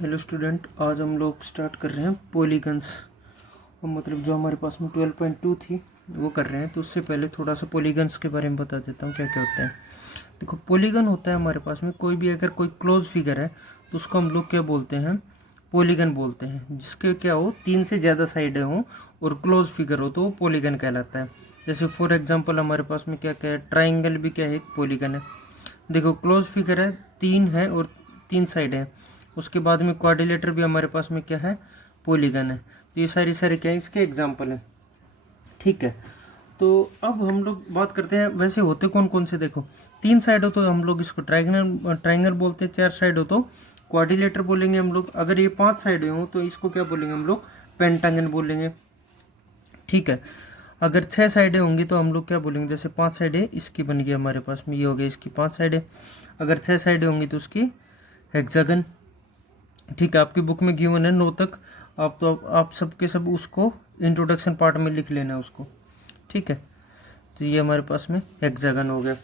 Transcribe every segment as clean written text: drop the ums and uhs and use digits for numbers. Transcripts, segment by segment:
Hello student, आज हम लोग स्टार्ट कर रहे हैं पॉलीगन्स। मतलब जो हमारे पास में 12.2 थी वो कर रहे हैं। तो उससे पहले थोड़ा सा पॉलीगन्स के बारे में बता देता हूँ क्या क्या होते हैं। देखो, पॉलीगन होता है हमारे पास में कोई भी अगर कोई क्लोज फिगर है तो उसको हम लोग क्या बोलते हैं, पॉलीगन बोलते हैं। जिसके क्या हो, 3 से ज़्यादा साइडें हों और क्लोज फिगर हो तो वो पॉलीगन कहलाता है। जैसे फॉर एग्जाम्पल हमारे पास में क्या क्या है, ट्राइंगल भी क्या है, एक पॉलीगन है। देखो, क्लोज फिगर है, 3 है और 3 साइड है। उसके बाद में क्वाड्रिलेटर भी हमारे पास में क्या है, पॉलीगन है। तो ये सारी क्या है, इसके एग्जाम्पल है। ठीक है, तो अब हम लोग बात करते हैं वैसे होते कौन कौन से। देखो, 3 साइड हो तो हम लोग इसको ट्राइंगल बोलते हैं। 4 साइड हो तो क्वाड्रिलेटर बोलेंगे हम लोग। अगर ये 5 साइड हो तो इसको क्या बोलेंगे हम लोग, पेंटागन बोलेंगे। ठीक है, अगर 6 साइडें होंगी तो हम लोग क्या बोलेंगे, जैसे 5 साइडें इसकी बन गई हमारे पास में, ये हो गया इसकी 5 साइडें। अगर 6 साइडें होंगी तो उसकी हेक्सागन। ठीक है, आपकी बुक में गिवन है 9 तक। आप सबके सब उसको इंट्रोडक्शन पार्ट में लिख लेना उसको। ठीक है, तो ये हमारे पास में हेक्सागन हो गया।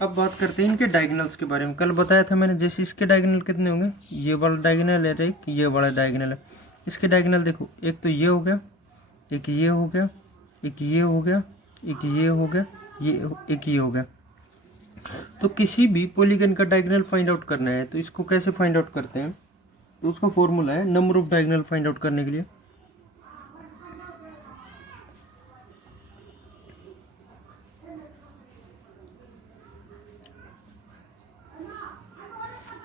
अब बात करते हैं इनके डायगोनल्स के बारे में। कल बताया था मैंने, जैसे इसके डायगोनल कितने होंगे, ये वाला डायगोनल है, एक ये वाला डायगोनल है। इसके डायगोनल देखो, एक तो ये हो गया, एक ये हो गया, एक ये हो गया, एक ये हो गया, एक ये हो गया। तो किसी भी पॉलीगन का डायगोनल फाइंड आउट करना है तो इसको कैसे फाइंड आउट करते हैं, तो उसका फॉर्मूला है number of diagonal find out करने के लिए।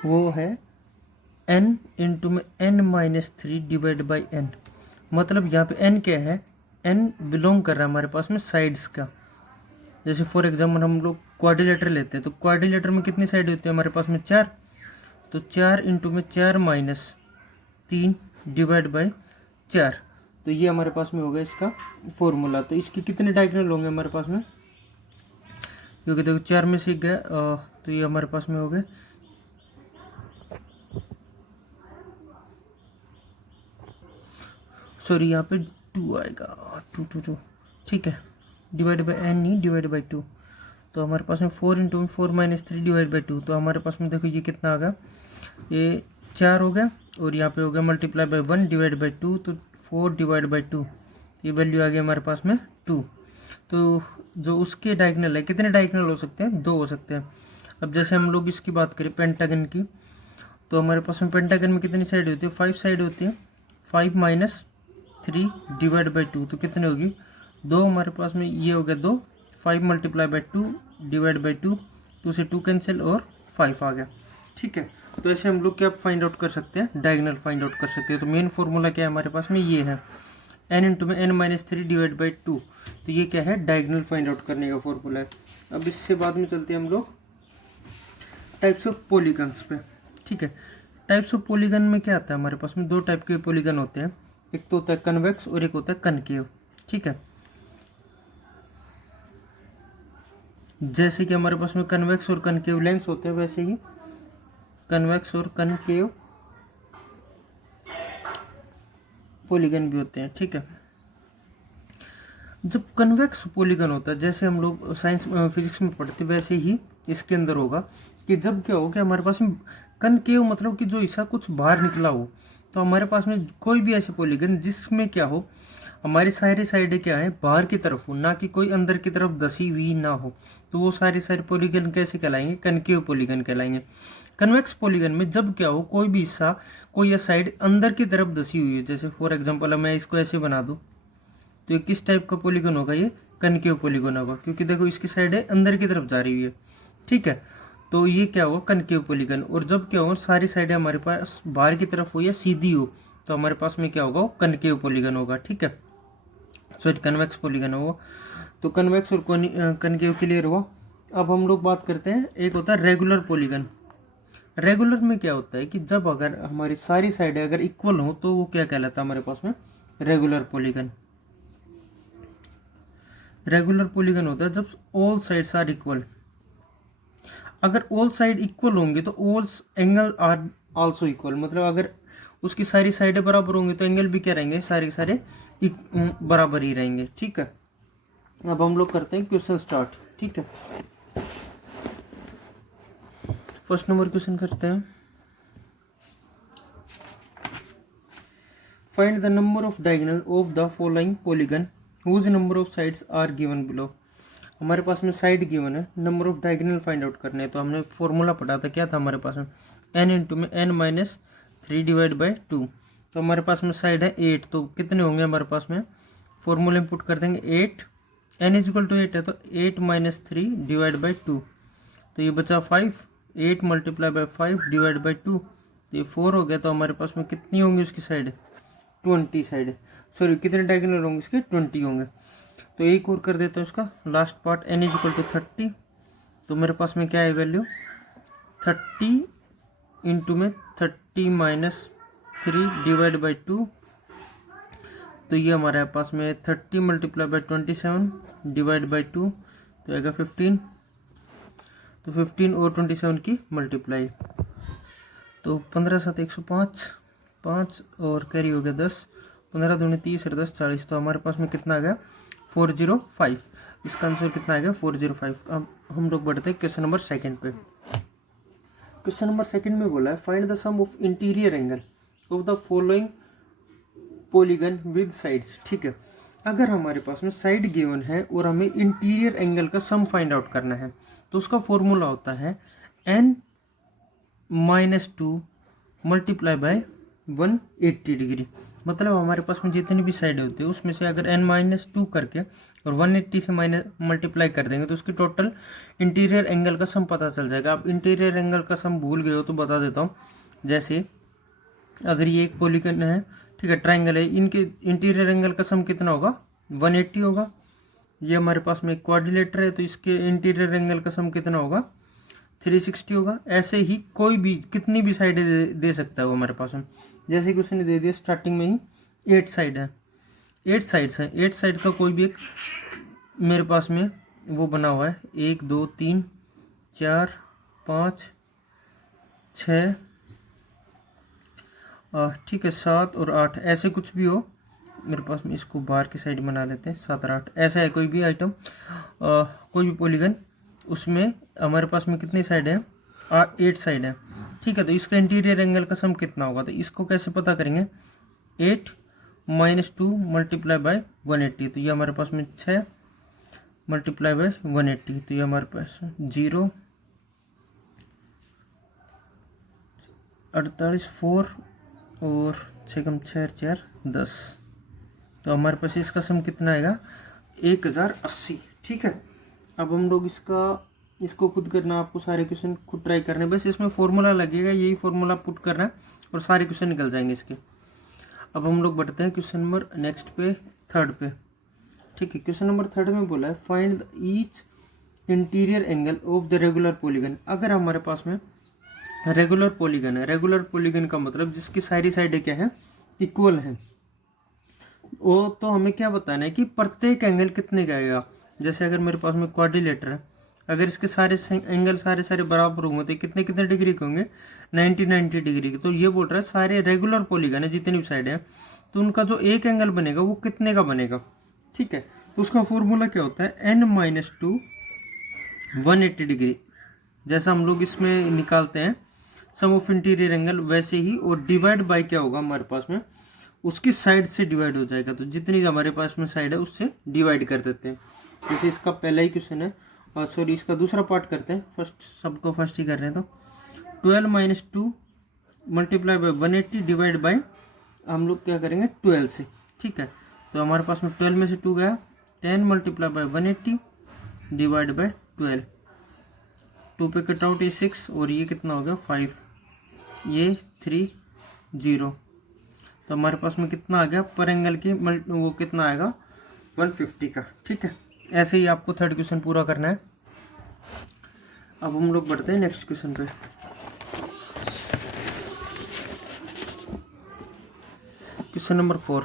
वो है n इंटू में n-3 डिवाइड बाई n। मतलब यहाँ पे n क्या है, n बिलोंग कर रहा है हमारे पास में साइड्स का। जैसे फॉर एग्जाम्पल हम लोग क्वाड्रिलेटर लेते हैं तो क्वाड्रिलेटर में कितनी साइड होती है हमारे पास में, 4। तो 4 इंटू में 4-3 डिवाइड बाई 4। तो ये हमारे पास में होगा इसका फॉर्मूला। तो इसके कितने डायगोनल होंगे हमारे पास में, क्योंकि देखो 4 में से गया, तो ये हमारे पास में हो गए, सॉरी यहाँ पे 2 आएगा, 2। ठीक है, डिवाइड बाई n नहीं, डिवाइड बाई 2। तो हमारे पास में 4 इंटू में 4-3 डिवाइड बाई 2। तो हमारे पास में देखो ये कितना आ गया, ये 4 हो गया और यहाँ पे हो गया मल्टीप्लाई बाई 1 डिवाइड बाई 2। तो 4 डिवाइड बाई 2, ये वैल्यू आ गई हमारे पास में 2। तो जो उसके डायगोनल है, कितने डायगोनल हो सकते हैं, 2 हो सकते हैं। अब जैसे हम लोग इसकी बात करें पेंटागन की, तो हमारे पास में पेंटागन में कितनी साइड होती है, 5 साइड होती है। 5-3 डिवाइड बाई 2 तो कितने होगी, 2 हमारे पास में, ये हो गया 2। 5 मल्टीप्लाई बाई 2 डिवाइड बाई 2, 2 से 2 कैंसिल और 5 आ गया। ठीक है, तो ऐसे हम लोग क्या फाइंड आउट कर सकते हैं, डायगोनल फाइंड आउट कर सकते हैं। तो मेन फॉर्मूला क्या है हमारे पास में, ये है n इंटू में n-3 डिवाइड बाई 2। तो ये क्या है, डायगोनल फाइंड आउट करने का फॉर्मूला है। अब इससे बाद में चलते हैं हम लोग टाइप्स ऑफ पॉलीगन्स पे। ठीक है, टाइप्स ऑफ पॉलीगन में क्या आता है हमारे पास में, 2 टाइप के पॉलीगन होते हैं। एक तो होता है कन्वेक्स और एक होता है कनकेव। ठीक है, जैसे कि हमारे पास में कन्वेक्स और कनकेव लेंस होते हैं, वैसे ही कन्वेक्स और कनकेव पॉलीगन भी होते हैं। ठीक है, जब कन्वेक्स पॉलीगन होता है, जैसे हम लोग साइंस फिजिक्स में पढ़ते वैसे ही इसके अंदर होगा कि जब क्या हो कि हमारे पास में कनकेव मतलब कि जो हिस्सा कुछ बाहर निकला हो, तो हमारे पास में कोई भी ऐसे पॉलीगन जिसमें क्या हो, हमारी सारी साइडें क्या है, बाहर की तरफ हो, ना कि कोई अंदर की तरफ धसी हुई ना हो, तो वो सारे पॉलीगन कैसे कहलाएंगे, कनकेव पॉलीगन कहलाएंगे। कन्वेक्स पॉलीगन में जब क्या हो, कोई भी हिस्सा, कोई साइड अंदर की तरफ धसी हुई है, जैसे फॉर एग्जाम्पल मैं इसको ऐसे बना दूँ, तो ये किस टाइप का पॉलीगन होगा, ये कनकेव पॉलीगन होगा, क्योंकि देखो इसकी साइडें अंदर की तरफ जा रही हुई है। ठीक है, तो ये क्या होगा, कनकेव पॉलीगन। और जब क्या हो, सारी साइडें हमारे पास बाहर की तरफ हो या सीधी हो, तो हमारे पास में क्या होगा, वो कनकेव पॉलीगन होगा। ठीक है, सॉरी कन्वेक्स पॉलीगन होगा। तो कन्वेक्स और कनकेव क्लियर हुआ। अब हम लोग बात करते हैं, एक होता है रेगुलर पॉलीगन। रेगुलर में क्या होता है कि जब अगर हमारी सारी साइडें अगर इक्वल हो तो वो क्या कहलाता है हमारे पास में, रेगुलर पॉलीगन। रेगुलर पॉलीगन होता है जब ऑल साइड्स आर इक्वल। अगर ऑल साइड इक्वल होंगे तो all angle are also equal, मतलब अगर उसकी सारी साइडें बराबर होंगी तो एंगल भी क्या रहेंगे, सारे बराबर ही रहेंगे। ठीक है, अब हम लोग करते हैं क्वेश्चन स्टार्ट। ठीक है, फर्स्ट नंबर क्वेश्चन करते हैं। Find the number of diagonal of the following polygon whose number of sides are given below. हमारे पास में साइड गिवन है, number of diagonal find out करने हैं। तो हमने फॉर्मूला पढ़ा था, क्या था हमारे पास में, n इंटू में n माइनस 3 डिवाइड बाई 2। तो हमारे पास में साइड है 8, तो कितने होंगे हमारे पास में, फॉर्मूला इनपुट कर देंगे 8, n इज इक्वल टू 8 है तो 8 माइनस 3 डिवाइड बाई 2, तो ये बचा 5, 8 मल्टीप्लाई बाई 5 डिवाइड बाई 2, तो ये 4 हो गया। तो हमारे पास में कितनी होंगी उसकी साइड, 20 साइड, सॉरी कितने डायगोनल होंगे इसके, 20 होंगे। तो एक और कर देता हूँ उसका last part, n is equal to 30, तो मेरे पास में क्या है वैल्यू 30 इंटू में 30 माइनस 3 डिवाइड बाई 2, तो ये हमारे पास में 30 मल्टीप्लाई बाई 27 डिवाइड बाई 2, तो आएगा 15, तो 15 और 27 की मल्टीप्लाई, तो 15 7 105, 5 और कैरी हो गया 10, 15 दूनी 30 और 10 40, तो हमारे पास में कितना आ गया 405। इसका आंसर कितना आएगा 405। अब हम लोग बढ़ते हैं क्वेश्चन नंबर सेकंड पे। क्वेश्चन नंबर सेकंड में बोला है find the sum of interior angle of the following polygon with sides. ठीक है, अगर हमारे पास में साइड गिवन है और हमें इंटीरियर एंगल का सम फाइंड आउट करना है, तो उसका फॉर्मूला होता है n minus 2 multiply by 180 degree. मतलब हमारे पास में जितनी भी साइड होती है उसमें से अगर n माइनस 2 करके और 180 से माइनस मल्टीप्लाई कर देंगे तो उसकी टोटल इंटीरियर एंगल का सम पता चल जाएगा। आप इंटीरियर एंगल का सम भूल गए हो तो बता देता हूँ। जैसे अगर ये एक पॉलीगन है, ठीक है, ट्राइंगल है, इनके इंटीरियर एंगल का सम कितना होगा 180 होगा। ये हमारे पास में क्वाड्रिलेटर है तो इसके इंटीरियर एंगल का सम कितना होगा 360 होगा। ऐसे ही कोई भी कितनी भी साइड दे सकता है वो हमारे पास में। जैसे कि उसने दे दिया स्टार्टिंग में ही 8 साइड है, 8 साइड्स हैं, 8 साइड का कोई भी एक मेरे पास में वो बना हुआ है 1 2 3 4 5 6 ठीक है 7 और 8, ऐसे कुछ भी हो मेरे पास में, इसको बाहर की साइड बना लेते हैं 7 और 8, ऐसा है कोई भी आइटम, कोई भी पॉलीगन, उसमें हमारे पास में कितनी साइड है 8 साइड है। ठीक है, तो इसका इंटीरियर एंगल का सम कितना होगा, तो इसको कैसे पता करेंगे 8 माइनस 2 मल्टीप्लाई बाय 180, तो ये हमारे पास में 6 मल्टीप्लाई बाय 180, तो ये हमारे पास 0 48 4 और 6 कम 6 4 10, तो हमारे पास इसका सम कितना आएगा 1080। ठीक है, अब हम लोग इसको खुद करना, आपको सारे क्वेश्चन खुद ट्राई करने, बस इसमें फॉर्मूला लगेगा, यही फॉर्मूला पुट करना है और सारे क्वेश्चन निकल जाएंगे इसके। अब हम लोग बढ़ते हैं क्वेश्चन नंबर नेक्स्ट पे, थर्ड पे। ठीक है, क्वेश्चन नंबर थर्ड में बोला है find the each interior angle of the regular polygon. अगर हमारे पास में रेगुलर पॉलीगन है, रेगुलर पॉलीगन का मतलब जिसकी सारी साइडें क्या है इक्वल है, वो तो हमें क्या बताना है कि प्रत्येक एंगल कितने का आएगा। जैसे अगर मेरे पास में क्वाड्रिलेटर है, अगर इसके सारे एंगल सारे बराबर होंगे तो कितने कितने डिग्री के होंगे 90 डिग्री के। तो ये बोल रहा है सारे रेगुलर पॉलीगन है जितनी भी साइड है, तो उनका जो एक एंगल बनेगा वो कितने का बनेगा। ठीक है, तो उसका फॉर्मूला क्या होता है n माइनस 2 180 डिग्री, जैसा हम लोग इसमें निकालते हैं सम ऑफ इंटीरियर एंगल, वैसे ही, और डिवाइड बाय क्या होगा हमारे पास में उसकी साइड से डिवाइड हो जाएगा। तो जितनी हमारे पास में साइड है उससे डिवाइड कर देते हैं। जैसे इसका पहला ही क्वेश्चन है, और सॉरी इसका दूसरा पार्ट करते हैं, फर्स्ट सबको फर्स्ट ही कर रहे हैं। तो 12 minus 2 multiply by 180 divide by हम लोग क्या करेंगे 12 से। ठीक है, तो हमारे पास में 12 में से 2 गया, 10 मल्टीप्लाई बाय 180 डिवाइड बाय 12, 2 पे कट आउट ये 6 और ये कितना हो गया 5, ये 3 0, तो हमारे पास में कितना आ गया पर एंगल की वो कितना आएगा 150 का। ठीक है, ऐसे ही आपको थर्ड क्वेश्चन पूरा करना है। अब हम लोग बढ़ते हैं नेक्स्ट क्वेश्चन पे। Question number 4।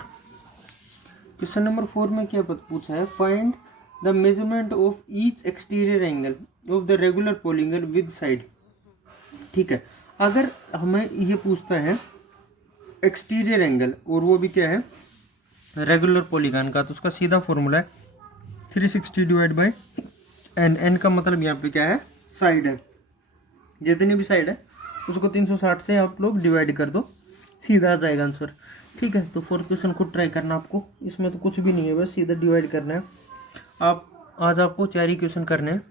क्वेश्चन नंबर 4 में क्या पूछा है find the measurement of each exterior angle of the regular polygon with side. ठीक है, अगर हमें ये पूछता है एक्सटीरियर एंगल और वो भी क्या है रेगुलर पॉलीगन का, तो उसका सीधा फॉर्मूला है 360 डिवाइड बाई n का मतलब यहाँ पे क्या है साइड है, जितनी भी साइड है उसको 360 से आप लोग डिवाइड कर दो, सीधा आ जाएगा आंसर। ठीक है, तो फोर्थ क्वेश्चन खुद ट्राई करना आपको, इसमें तो कुछ भी नहीं है, बस सीधा डिवाइड करना है। आप आज आपको 4 ही क्वेश्चन करने हैं।